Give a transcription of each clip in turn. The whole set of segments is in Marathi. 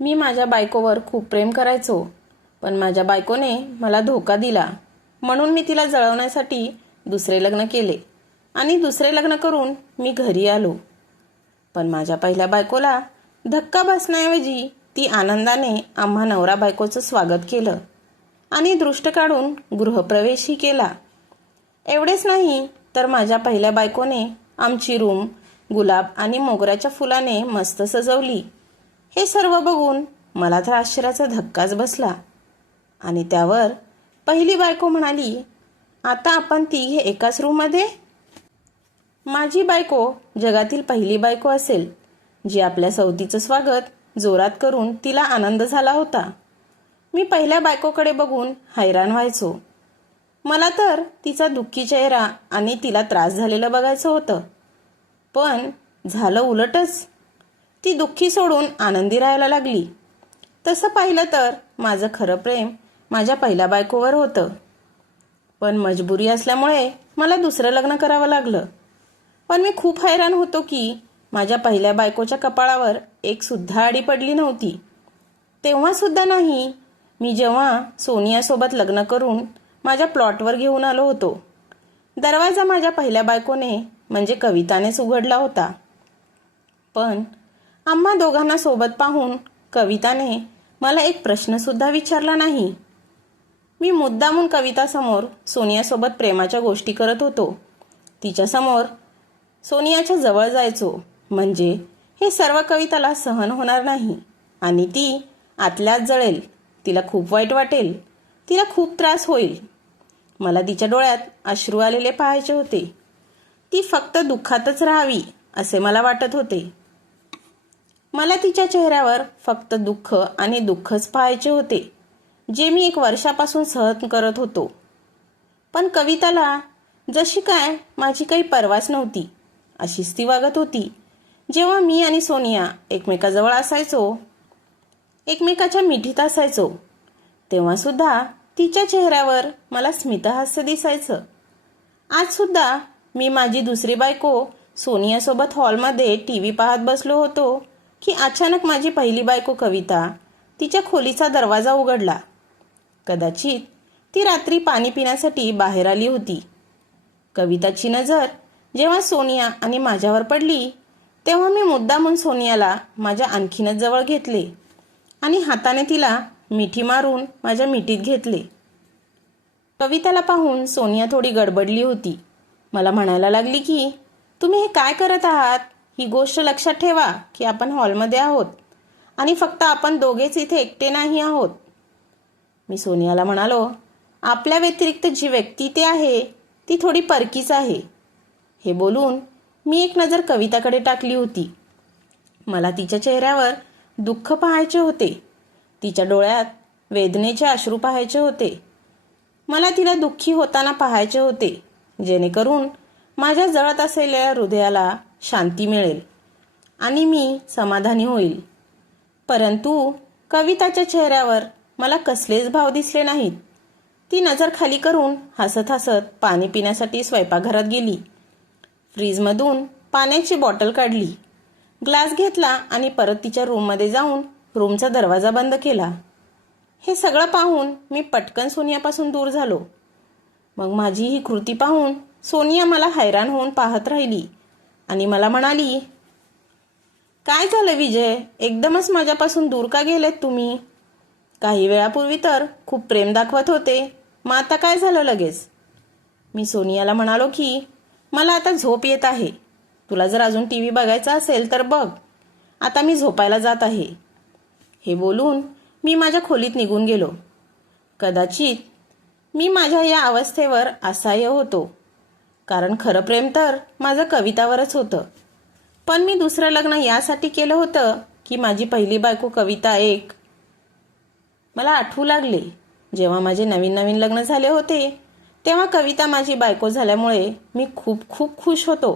मी माझ्या बायकोवर खूप प्रेम करायचो, पण माझ्या बायकोने मला धोका दिला. म्हणून मी तिला जळवण्यासाठी दुसरे लग्न केले आणि दुसरे लग्न करून मी घरी आलो. पण माझ्या पहिल्या बायकोला धक्का बसण्याऐवजी ती आनंदाने आम्हा नवरा बायकोचं स्वागत केलं आणि दृष्ट काढून गृहप्रवेशही केला. एवढेच नाही तर माझ्या पहिल्या बायकोने आमची रूम गुलाब आणि मोगऱ्याच्या फुलाने मस्त सजवली. हे सर्व बघून मला तर आश्चर्याचा धक्काच बसला. आणि त्यावर पहिली बायको म्हणाली, आता आपण तिघे एकाच रूममध्ये? माझी बायको जगातील पहिली बायको असेल जी आपल्या सवतीचं स्वागत जोरात करून तिला आनंद झाला होता. मी पहिल्या बायकोकडे बघून हैराण व्हायचो. मला तर तिचा दुःखी चेहरा आणि तिला त्रास झालेलं बघायचं होतं. पण झालं उलटच. ती दुःखी सोडून आनंदी राहायला लागली. तसं पाहिलं तर माझं खरं प्रेम माझ्या पहिल्या बायकोवर होतं. पण मजबुरी असल्यामुळे मला दुसरं लग्न करावं लागलं. पण मी खूप हैराण होतो की माझ्या पहिल्या बायकोच्या कपाळावर एक सुद्धा आडी पडली नव्हती. तेव्हा सुद्धा नाही, मी जेव्हा सोनियासोबत लग्न करून माझ्या प्लॉटवर घेऊन आलो होतो. दरवाजा माझ्या पहिल्या बायकोने म्हणजे कवितानेच उघडला होता. पण आम्हा दोघांना सोबत पाहून कविताने मला एक प्रश्नसुद्धा विचारला नाही. मी मुद्दामून कवितासमोर सोनियासोबत प्रेमाच्या गोष्टी करत होतो. तिच्यासमोर सोनियाच्या जवळ जायचो, म्हणजे हे सर्व कविताला सहन होणार नाही आणि ती आतल्यात जळेल. तिला खूप वाईट वाटेल, तिला खूप त्रास होईल. मला तिच्या डोळ्यात अश्रू आलेले पाहायचे होते. ती फक्त दुःखातच राहावी असे मला वाटत होते. मला तिच्या चेहऱ्यावर फक्त दुःख आणि दुःखच पाहायचे होते, जे मी 1 वर्षापासून सहन करत होतो. पण कविताला जशी काय माझी काही पर्वाच नव्हती अशीच ती वागत होती. जेव्हा मी आणि सोनिया एकमेकाजवळ असायचो, एकमेकाच्या मिठीत असायचो, तेव्हा सुद्धा तिच्या चेहऱ्यावर मला स्मितहास्य दिसायचं. आज सुद्धा मी माझी दुसरी बायको सोनियासोबत हॉलमध्ये TV पाहत बसलो होतो की अचानक माझी पहिली बायको कविता तिच्या खोलीचा दरवाजा उघडला. कदाचित ती रात्री पाणी पिण्यासाठी बाहेर आली होती. कविताची नजर जेव्हा सोनिया आणि माझ्यावर पडली, तेव्हा मी मुद्दामून सोनियाला माझ्या आणखीनच जवळ घेतले आणि हाताने तिला मिठी मारून माझ्या मिठीत घेतले. कविताला पाहून सोनिया थोडी गडबडली होती. मला म्हणायला लागली की तुम्ही हे काय करत आहात? ही गोष्ट लक्षात ठेवा की आपण हॉलमध्ये आहोत आणि फक्त आपण दोघेच इथे एकटे नाही आहोत. मी सोनियाला म्हणालो, आपल्या व्यतिरिक्त जी व्यक्ती ते आहे ती थोडी परकीच आहे. हे बोलून मी एक नजर कविताकडे टाकली होती. मला तिच्या चेहऱ्यावर दुःख पाहायचे होते. तिच्या डोळ्यात वेदनेचे अश्रू पाहायचे होते. मला तिला दुःखी होताना पाहायचे होते, जेणेकरून माझ्या जळत असलेल्या हृदयाला शांती मिळेल आणि मी समाधानी होईल. परंतु कविताच्या चेहऱ्यावर मला कसलेच भाव दिसले नाहीत. ती नजर खाली करून हसत हसत पाणी पिण्यासाठी स्वयंपाकघरात गेली. फ्रीजमधून पाण्याची बॉटल काढली, ग्लास घेतला आणि परत तिच्या रूममध्ये जाऊन रूमचा दरवाजा बंद केला. हे सगळं पाहून मी पटकन सोनियापासून दूर झालो. मग माझी ही कृती पाहून सोनिया मला हैराण होऊन पाहत राहिली आणि मला म्हणाली, काय झालं विजय, एकदमच माझ्यापासून दूर का गेलेत तुम्ही? काही वेळापूर्वी तर खूप प्रेम दाखवत होते, मग आता काय झालं लगेच? मी सोनियाला म्हणालो की मला आता झोप येत आहे. तुला जर अजून TV बघायचा असेल तर बघ, आता मी झोपायला जात आहे. हे बोलून मी माझ्या खोलीत निघून गेलो. कदाचित मी माझ्या या अवस्थेवर असहाय्य होतो, कारण खरं प्रेम तर माझं कवितावरच होतं. पण मी दुसरं लग्न यासाठी केलं होतं की माझी पहिली बायको कविता मला आठवू लागले. जेव्हा माझे नवीन लग्न झाले होते तेव्हा कविता माझी बायको झाल्यामुळे मी खूप खूप खुश होतो,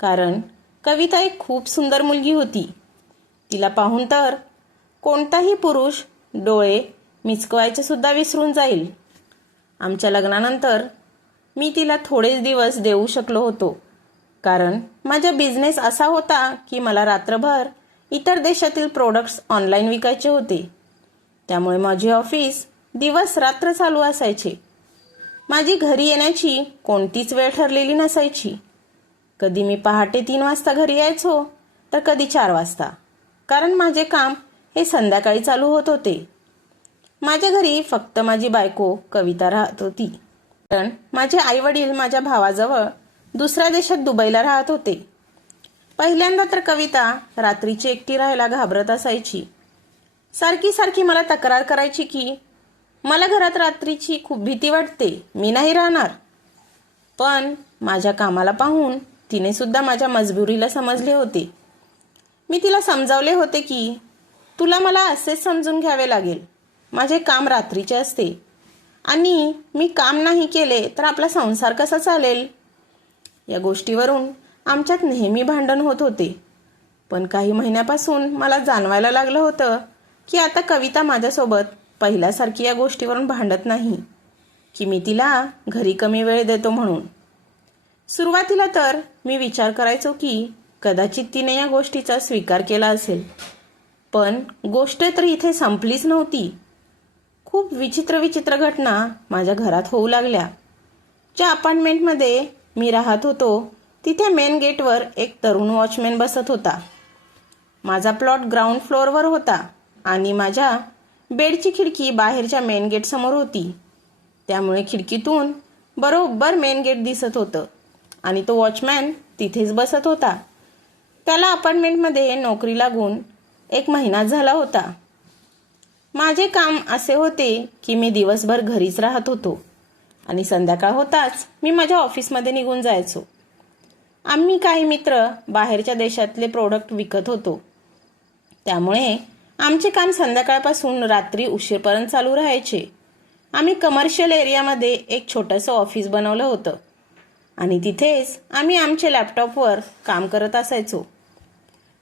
कारण कविता एक खूप सुंदर मुलगी होती. तिला पाहून तर कोणताही पुरुष डोळे मिचकवायचे सुद्धा विसरून जाईल. आमच्या लग्नानंतर मी तिला थोडेच दिवस देऊ शकलो होतो, कारण माझा बिझनेस असा होता की मला रात्रभर इतर देशातील प्रोडक्ट्स ऑनलाईन विकायचे होते. त्यामुळे माझे ऑफिस दिवस रात्र चालू असायचे. माझी घरी येण्याची कोणतीच वेळ ठरलेली नसायची. कधी मी पहाटे 3 वाजता घरी यायचो तर कधी 4 वाजता, कारण माझे काम हे संध्याकाळी चालू होत होते. माझ्या घरी फक्त माझी बायको कविता राहत होती, कारण माझे आई वडील माझ्या भावाजवळ दुसऱ्या देशात दुबईला राहत होते. पहिल्यांदा तर कविता रात्रीची एकटी राहायला घाबरत असायची. सारखी सारखी मला तक्रार करायची की मला घरात रात्रीची खूप भीती वाटते, मी नाही राहणार. पण माझ्या कामाला पाहून तिने सुद्धा माझ्या मजबुरीला समजले होते. मी तिला समजावले होते की तुला मला असेच समजून घ्यावे लागेल. माझे काम रात्रीचे असते आणि मी काम नाही केले तर आपला संसार कसा चालेल. या गोष्टीवरून आमच्यात नेहमी भांडण होत होते. पण काही महिन्यापासून मला जाणवायला लागलं होतं की आता कविता माझ्यासोबत पहिल्यासारखी या गोष्टीवरून भांडत नाही, की मी तिला घरी कमी वेळ देतो म्हणून. सुरुवातीला तर मी विचार करायचो की कदाचित तिने या गोष्टीचा स्वीकार केला असेल. पण गोष्ट तर इथे संपलीच नव्हती. खूप विचित्र विचित्र घटना माझ्या घरात होऊ लागल्या. ज्या अपार्टमेंटमध्ये मी राहत होतो तिथे मेन गेटवर एक तरुण वॉचमॅन बसत होता. माझा प्लॉट ग्राउंड फ्लोअरवर होता आणि माझ्या बेडची खिडकी बाहेरच्या मेन गेट समोर होती. त्यामुळे खिडकीतून बरोबर मेन गेट दिसत होतं आणि तो वॉचमॅन तिथेच बसत होता. त्याला अपार्टमेंटमध्ये नोकरी लागून 1 महिना झाला होता. माझे काम असे होते की मी दिवसभर घरीच राहत होतो आणि संध्याकाळ होताच मी माझ्या ऑफिसमध्ये निघून जायचो. आम्ही काही मित्र बाहेरच्या देशातले प्रोडक्ट विकत होतो. त्यामुळे आमचे काम संध्याकाळपासून रात्री उशीरपर्यंत चालू राहायचे. आम्ही कमर्शियल एरियामध्ये एक छोटंसं ऑफिस बनवलं होतं आणि तिथेच आम्ही आमच्या लॅपटॉपवर काम करत असायचो.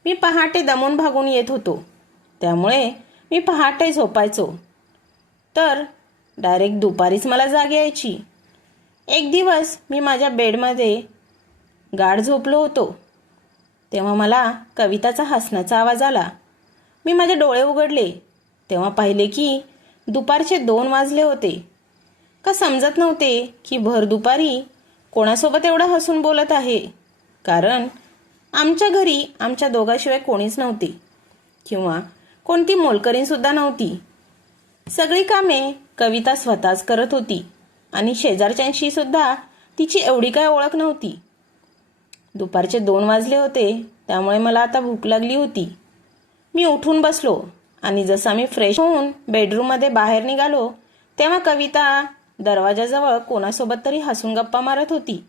मी पहाटे दमून भागून येत होतो, त्यामुळे मी पहाटे झोपायचो तर डायरेक्ट दुपारीच मला जाग यायची. एक दिवस मी माझ्या बेडमध्ये गाढ झोपलो होतो, तेव्हा मला कविताचा हसण्याचा आवाज आला. मी माझे डोळे उघडले तेव्हा पाहिले की दुपारचे 2 वाजले होते. का समजत नव्हते की भर दुपारी कोणासोबत एवढं हसून बोलत आहे, कारण आमच्या घरी आमच्या दोघांशिवाय कोणीच नव्हते किंवा कोणती मोलकरीणसुद्धा नव्हती. सगळी कामे कविता स्वतःच करत होती आणि शेजारच्यांशी सुद्धा तिची एवढी काय ओळख नव्हती. दुपारचे 2 वाजले होते, त्यामुळे मला आता भूक लागली होती. मी उठून बसलो आणि जसा मी फ्रेश होऊन बेडरूममध्ये बाहेर निघालो तेव्हा कविता दरवाजाजवळ कोणासोबत तरी हसून गप्पा मारत होती.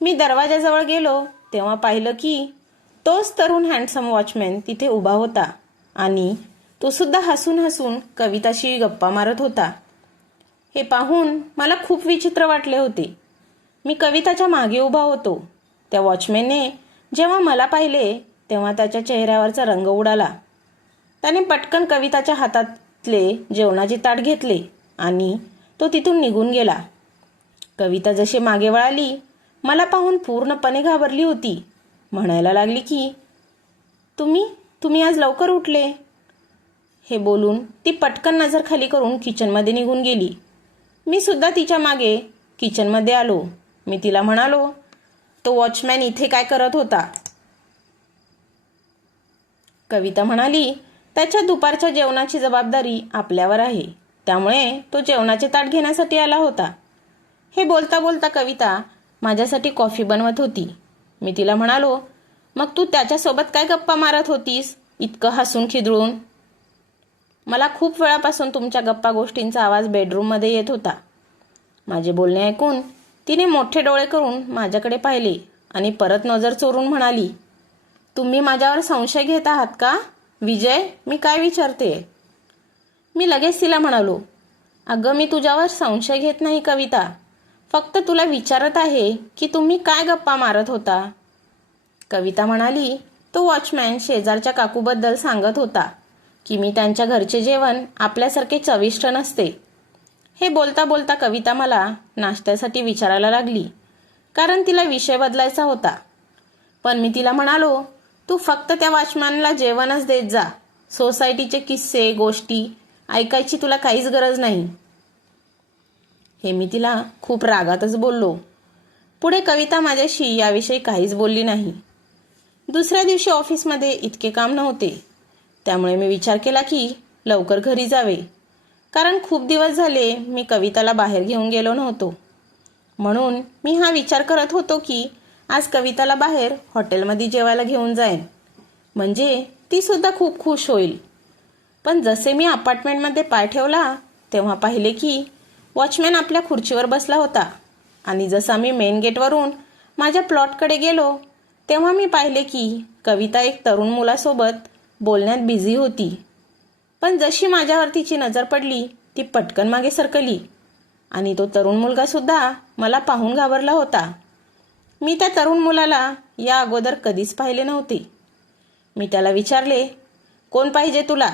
मी दरवाजाजवळ गेलो तेव्हा पाहिलं की तोच तरुण हँडसम वॉचमॅन तिथे उभा होता आणि तो सुद्धा हसून हसून कविताशी गप्पा मारत होता. हे पाहून मला खूप विचित्र वाटले होते. मी कविताच्या मागे उभा होतो. त्या वॉचमॅनने जेव्हा मला पाहिले तेव्हा त्याच्या चेहऱ्यावरचा रंग उडाला. त्याने पटकन कविताच्या हातातले जेवणाचे ताट घेतले आणि तो तिथून निघून गेला. कविता जशी मागे वळाली मला पाहून पूर्णपणे घाबरली होती. म्हणायला लागली की तुम्ही आज लवकर उठले. हे बोलून ती पटकन नजर खाली करून किचनमध्ये निघून गेली. मी सुद्धा तिच्या मागे किचनमध्ये आलो. मी तिला म्हणालो, तो वॉचमॅन इथे काय करत होता? कविता म्हणाली, त्याच्या दुपारच्या जेवणाची जबाबदारी आपल्यावर आहे, त्यामुळे तो जेवणाचे ताट घेण्यासाठी आला होता. हे बोलता बोलता कविता माझ्यासाठी कॉफी बनवत होती. मी तिला म्हणालो, मग तू त्याच्यासोबत काय गप्पा मारत होतीस इतकं हसून खिदळून? मला खूप वेळापासून तुमच्या गप्पा गोष्टींचा आवाज बेडरूममध्ये येत होता. माझे बोलणे ऐकून तिने मोठे डोळे करून माझ्याकडे पाहिले आणि परत नजर चोरून म्हणाली, तुम्ही माझ्यावर संशय घेत आहात का विजय? मी काय विचारते? मी लगेच तिला म्हणालो, अगं मी तुझ्यावर संशय घेत नाही कविता, फक्त तुला विचारत आहे की तुम्ही काय गप्पा मारत होता. कविता म्हणाली, तो वॉचमॅन शेजारच्या काकूबद्दल सांगत होता की मी त्यांच्या घरचे जेवण आपल्यासारखे चविष्ट नसते. हे बोलता बोलता कविता मला नाश्त्यासाठी विचारायला लागली, कारण तिला विषय बदलायचा होता. पण मी तिला म्हणालो, तू फक्त त्या वॉचमॅनला जेवणच देत जा. सोसायटीचे किस्से गोष्टी ऐकायची तुला काहीच गरज नाही. हे मी तिला खूप रागातच बोललो. पुढे कविता माझ्याशी याविषयी काहीच बोलली नाही. दुसऱ्या दिवशी ऑफिसमध्ये इतके काम नव्हते, त्यामुळे मी विचार केला की लवकर घरी जावे, कारण खूप दिवस झाले मी कविताला बाहेर घेऊन गेलो नव्हतो. म्हणून मी हा विचार करत होतो की आज कविताला बाहेर हॉटेलमध्ये जेवायला घेऊन जाईन, म्हणजे ती सुद्धा खूप खुश होईल. पण जसे मी अपार्टमेंटमध्ये पाय ठेवला तेव्हा पाहिले की वॉचमॅन आपल्या खुर्चीवर बसला होता, आणि जसा मी मेन गेटवरून माझ्या प्लॉटकडे गेलो तेव्हा मी पाहिले की कविता एक तरुण मुलासोबत बोलण्यात बिझी होती. पण जशी माझ्यावर तिची नजर पडली ती पटकन मागे सरकली, आणि तो तरुण मुलगा सुद्धा मला पाहून घाबरला होता. मी त्या तरुण मुलाला या अगोदर कधीच पाहिले नव्हते. मी त्याला विचारले, कोण पाहिजे तुला?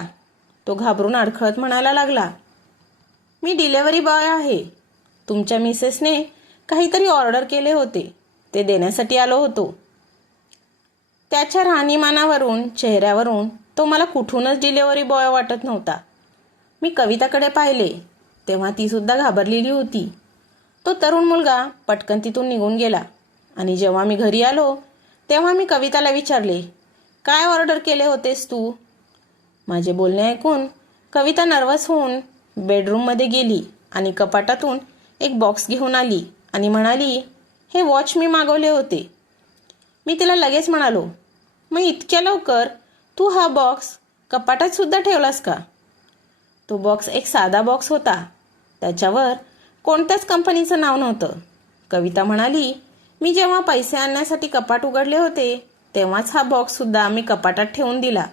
तो घाबरून अडखळत म्हणायला लागला, मी डिलेव्हरी बॉय आहे. तुमच्या मिसेसने काहीतरी ऑर्डर केले होते, ते देण्यासाठी आलो होतो. त्याच्या राहणीमानावरून चेहऱ्यावरून तो मला कुठूनच डिलेव्हरी बॉय वाटत नव्हता. मी कविताकडे पाहिले तेव्हा ती सुद्धा घाबरलेली होती. तो तरुण मुलगा पटकन तिथून निघून गेला, आणि जेव्हा मी घरी आलो तेव्हा मी कविताला विचारले, काय ऑर्डर केले होतेस तू? माझे बोलणे ऐकून कविता नर्वस होऊन बेडरूममध्ये गेली आणि कपाटातून एक बॉक्स घेऊन आली आणि म्हणाली, हे वॉच मी मागवले होते. मी तिला लगेच म्हणालो, मग इतक्या लवकर तू हा बॉक्स कपाटात सुद्धा ठेवलास का? तो बॉक्स एक साधा बॉक्स होता, त्याच्यावर कोणत्याच कंपनीचं नाव नव्हतं. कविता म्हणाली, मी जेव्हा पैसे आणण्यासाठी कपाट उघडले होते तेव्हाच हा बॉक्स सुद्धा मी कपाटात ठेवून दिला.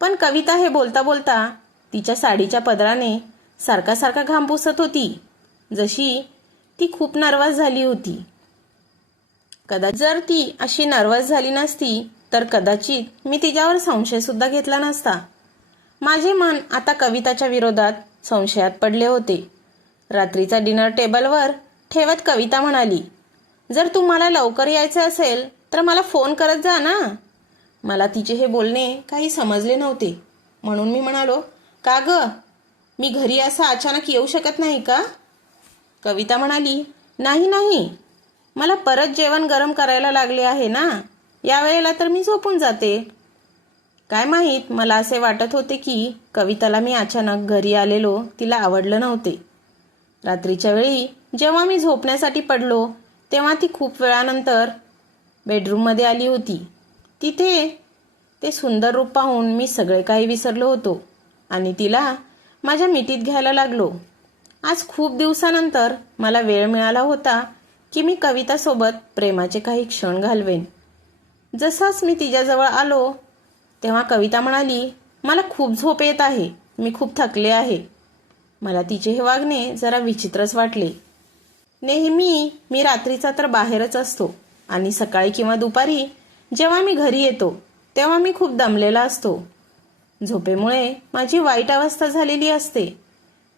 पण कविता हे बोलता बोलता तिच्या साडीच्या पदराने सारखा सारखा घाम पुसत होती, जशी ती खूप नर्वस झाली होती. कदाचित जर ती अशी नर्वस झाली नसती तर कदाचित मी तिच्यावर संशय सुद्धा घेतला नसता. माझे मन आता कविताच्या विरोधात संशयात पडले होते. रात्रीचा डिनर टेबलवर ठेवत कविता म्हणाली, जर तुम्हाला लवकर यायचे असेल तर मला फोन करत जा ना. मला तिचे हे बोलणे काही समजले नव्हते, म्हणून मी म्हणालो, का गं, मी घरी असं अचानक येऊ शकत नाही का? कविता म्हणाली, नाही नाही, मला परत जेवण गरम करायला लागले आहे ना, यावेळेला तर मी झोपून जाते. काय माहीत, मला असे वाटत होते की कविताला मी अचानक घरी आलेलो तिला आवडलं नव्हते. रात्रीच्या वेळी जेव्हा मी झोपण्यासाठी पडलो तेव्हा ती खूप वेळानंतर बेडरूममध्ये आली होती. तिथे ते सुंदर रूप पाहून मी सगळे काही विसरलो होतो आणि तिला माझ्या मिठीत घ्यायला लागलो. आज खूप दिवसानंतर मला वेळ मिळाला होता की मी कवितासोबत प्रेमाचे काही क्षण घालवेन. जसाच मी तिच्याजवळ आलो तेव्हा कविता म्हणाली, मला खूप झोप येत आहे, मी खूप थकले आहे. मला तिचे हे वागणे जरा विचित्रच वाटले. नेहमी मी रात्रीचा तर बाहेरच असतो, आणि सकाळी किंवा दुपारी जेव्हा मी घरी येतो तेव्हा मी खूप दमलेला असतो. झोपेमुळे माझी वाईट अवस्था झालेली असते,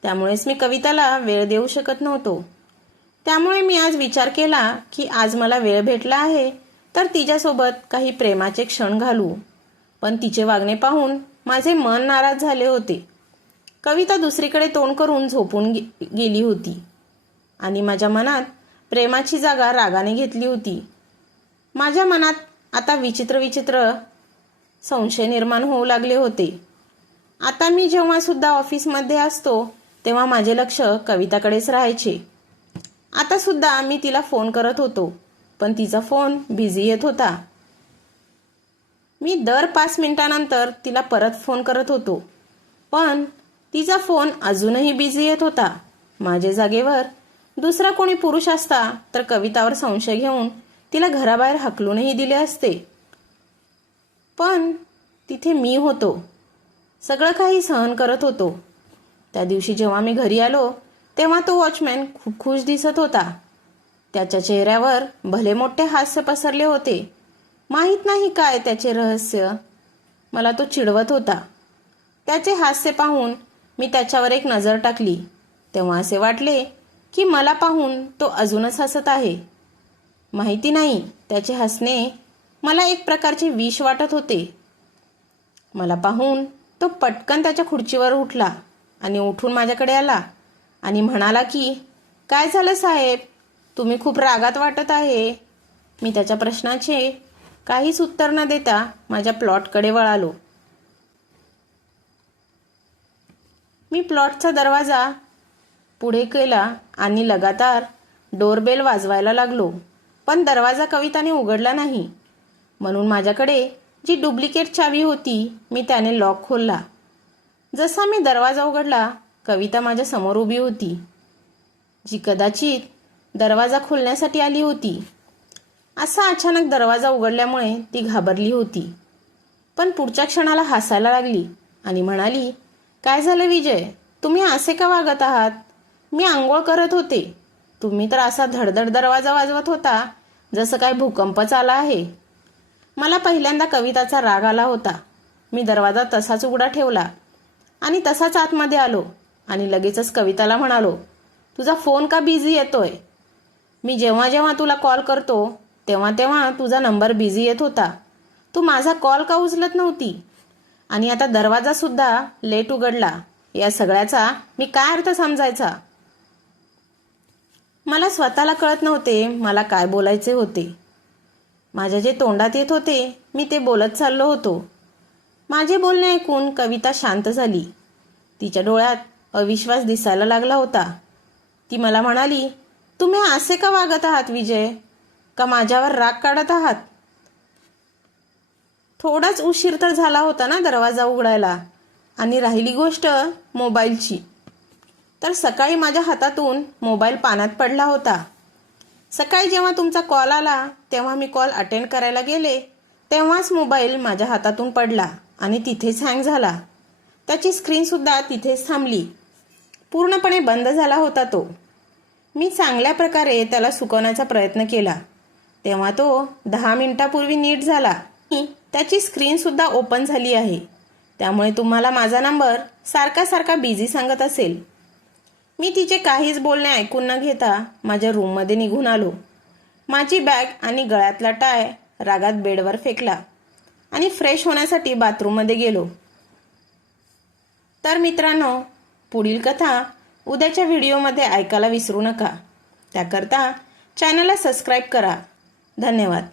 त्यामुळेच मी कविताला वेळ देऊ शकत नव्हतो. त्यामुळे मी आज विचार केला की आज मला वेळ भेटला आहे तर तिच्यासोबत काही प्रेमाचे क्षण घालू. पण तिचे वागणे पाहून माझे मन नाराज झाले होते. कविता दुसरीकडे तोंड करून झोपून गेली होती, आणि माझ्या मनात प्रेमाची जागा रागाने घेतली होती. माझ्या मनात आता विचित्र विचित्र संशय निर्माण होऊ लागले होते. आता मी जेव्हा सुद्धा ऑफिसमध्ये असतो तेव्हा माझे लक्ष कविताकडेच राहायचे. आता सुद्धा मी तिला फोन करत होतो, पण तिचा फोन बिझी येत होता. मी दर 5 मिनिटानंतर तिला परत फोन करत होतो, पण तिचा फोन अजूनही बिझी येत होता. माझ्या जागेवर दुसरा कोणी पुरुष असता तर कवितावर संशय घेऊन तिला घराबाहेर हाकलूनही दिले असते. पण तिथे मी होतो, सगळं काही सहन करत होतो. त्या दिवशी जेव्हा मी घरी आलो तेव्हा तो वॉचमॅन खूप खुश दिसत होता. त्याच्या चेहऱ्यावर भले मोठे हास्य पसरले होते. माहीत नाही काय त्याचे रहस्य, मला तो चिडवत होता. त्याचे हास्य पाहून मी त्याच्यावर एक नजर टाकली तेव्हा असे वाटले की मला पाहून तो अजूनच हसत आहे. माहिती नाही त्याचे हसणे मला एक प्रकारचे विष वाटत होते. मला पाहून तो पटकन त्याच्या खुर्चीवर उठला आणि उठून माझ्याकडे आला आणि म्हणाला की, काय झालं साहेब, तुम्ही खूप रागात वाटत आहे. मी त्याच्या प्रश्नाचे काहीच उत्तर न देता माझ्या प्लॉटकडे वळालो. मी प्लॉटचा दरवाजा पुढे केला आणि लगातार डोरबेल वाजवायला लागलो, पण दरवाजा कविताने उघडला नाही. म्हणून माझ्याकडे जी डुप्लिकेट चावी होती मी त्याने लॉक खोलला. जसा मी दरवाजा उघडला, कविता माझ्या समोर उभी होती, जी कदाचित दरवाजा खोलण्यासाठी आली होती. असा अचानक दरवाजा उघडल्यामुळे ती घाबरली होती, पण पुढच्या क्षणाला हसायला लागली आणि म्हणाली, काय झालं विजय, तुम्ही असे का वागत आहात? मी आंघोळ करत होते, तुम्ही तर असा धडधड दरवाजा वाजवत होता जसं काय भूकंपच आला आहे. मला पहिल्यांदा कविताचा राग आला होता. मी दरवाजा तसाच उघडा ठेवला आणि तसाच आतमध्ये आलो आणि लगेचच कविताला म्हणालो, तुझा फोन का बिझी येतोय? मी जेव्हा जेव्हा तुला कॉल करतो तेव्हा तेव्हा तुझा नंबर बिझी येत होता. तू माझा कॉल का उचलत नव्हती? आणि आता दरवाजा सुद्धा लेट उघडला. या सगळ्याचा मी काय अर्थ समजायचा? मला स्वतःला कळत नव्हते मला काय बोलायचे होते. माझ्या जे तोंडात येत होते मी ते बोलत चाललो होतो. माझे बोलणे ऐकून कविता शांत झाली. तिच्या डोळ्यात अविश्वास दिसायला लागला होता. ती मला म्हणाली, तुम्ही असे का वागत आहात विजय? का माझ्यावर राग काढत आहात? थोडाच उशीर तर झाला होता ना दरवाजा उघडायला. आणि राहिली गोष्ट मोबाईलची, तर सकाळी माझ्या हातातून मोबाईल पाण्यात पडला होता. सकाळी जेव्हा तुमचा कॉल आला तेव्हा मी कॉल अटेंड करायला गेले तेव्हाच मोबाईल माझ्या हातातून पडला आणि तिथेच हँग झाला. त्याची स्क्रीनसुद्धा तिथेच थांबली. पूर्णपणे बंद झाला होता तो. मी चांगल्या प्रकारे त्याला सुकवण्याचा प्रयत्न केला तेव्हा तो 10 मिनिटापूर्वी नीट झाला. त्याची स्क्रीनसुद्धा ओपन झाली आहे. त्यामुळे तुम्हाला माझा नंबर सारखा बिझी सांगत असेल. मी तिचे काहीच बोलणे ऐकून न घेता माझ्या रूममध्ये निघून आलो. माझी बॅग आणि गळ्यातला टाय रागात बेडवर फेकला आणि फ्रेश होण्यासाठी बाथरूममध्ये गेलो. तर मित्रांनो, पुढील कथा उद्याच्या व्हिडिओमध्ये ऐकायला विसरू नका. त्याकरता चॅनलला सबस्क्राईब करा. धन्यवाद.